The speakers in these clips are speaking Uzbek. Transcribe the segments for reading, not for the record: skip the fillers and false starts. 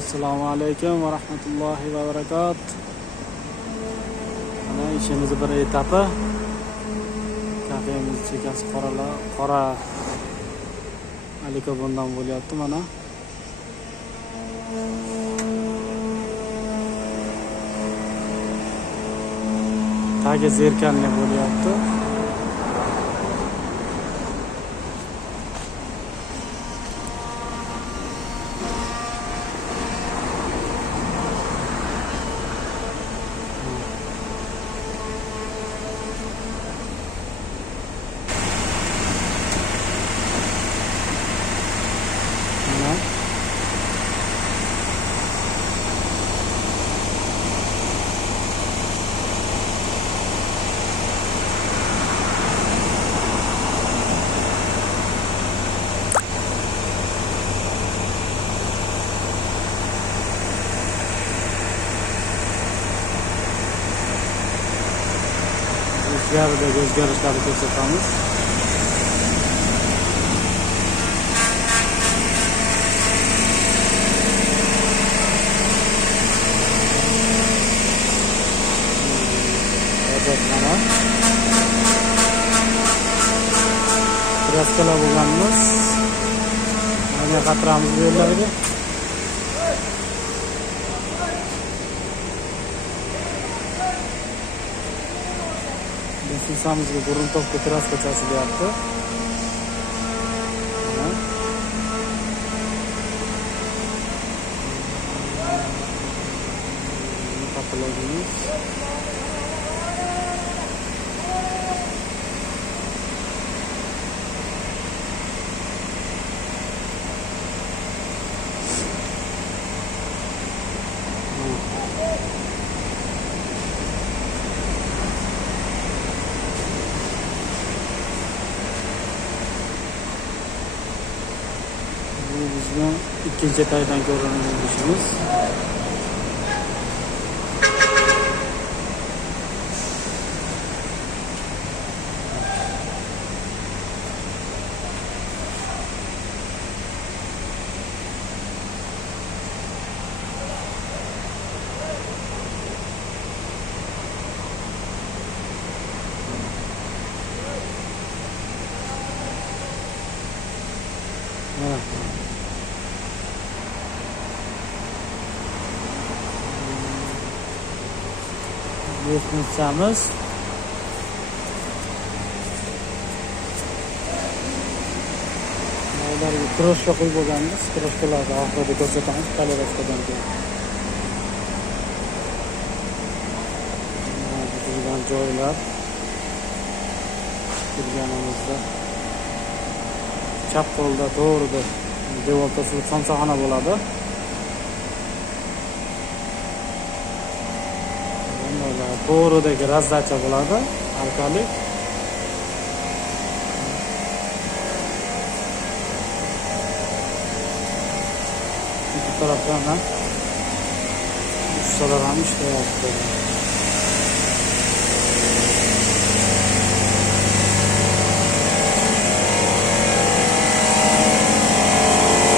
Assalomu alaykum va rahmatullohi va barakatuh. Mana ishimiz bir etapi. Kafemiz chekasi qora alikobondan bo'lyapti mana. Tagi zerkanli bo'lyapti. O'zgarishlarni ko'rsatamiz. Mana kraskalar bo'lganmiz. Mana qatiramiz bu yerlarga. Simsamizga Buruntovga kraska chasilyapti. Kapalogimiz. Bizning ikkinchi etapdan ko'ringan ishimiz. Yetmişamiz. Ularga kroshka qo'yib bo'lganmiz. Kroshkalarni oxirida ko'rsatamiz. Kaleraskadan keyin. Turgan joylar. Turganimizda chap qo'lda to'g'rida devorda somsaxona bo'ladi. To'g'ridagi razdacha bo'ladi, arkalik. Bu tarafdan ham ustalar ham ishlayapti.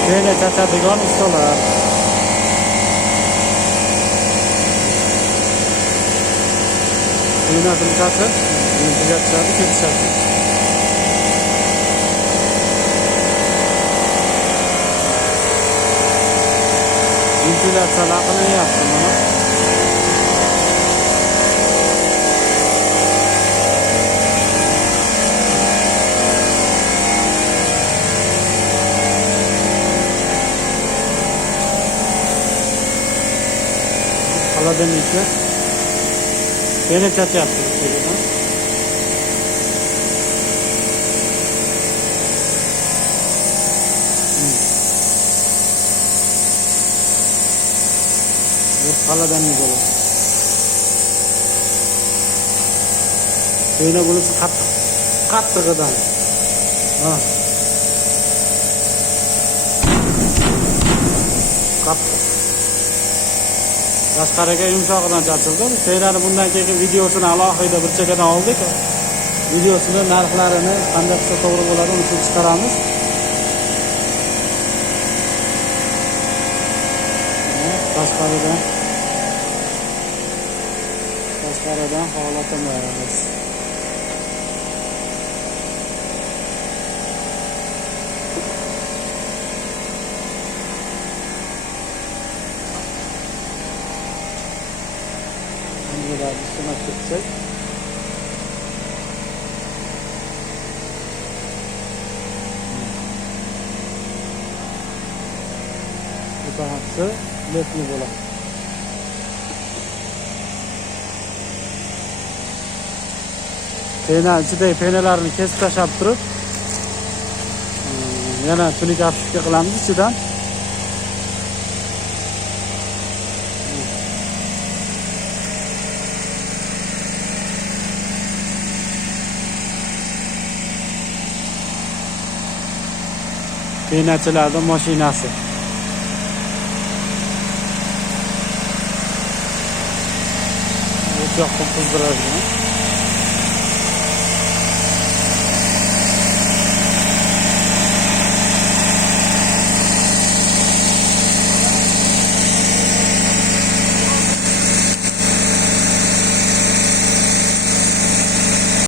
Yana chachadigan ustalar. Yunatını çatır, yöneticiler ketişadi. Ventilatsiya qilyapti mana. Холодильник. Beni çatyapti. Bu xaladanlik bo'ladi. Suyuna bo'lsa qattig'idan. Qattiq. Tashqariga yumshog'idan chachildi. Seyrani bundan keyin videosini alohida bir chekkadan oldik. Videosini narxlarini qanday qilsa to'g'ri bo'ladi uni chiqaramiz. tashqaridan holatimiz. Bunga sinab ketsak. Bu tarafı lepli bo'ladi. Pena ichidagi penalarni kesib tashlab turib, yana tunik afishka qilamiz ichidan. Penachilarning mashinasi. Bu yoqqa qizdiradi.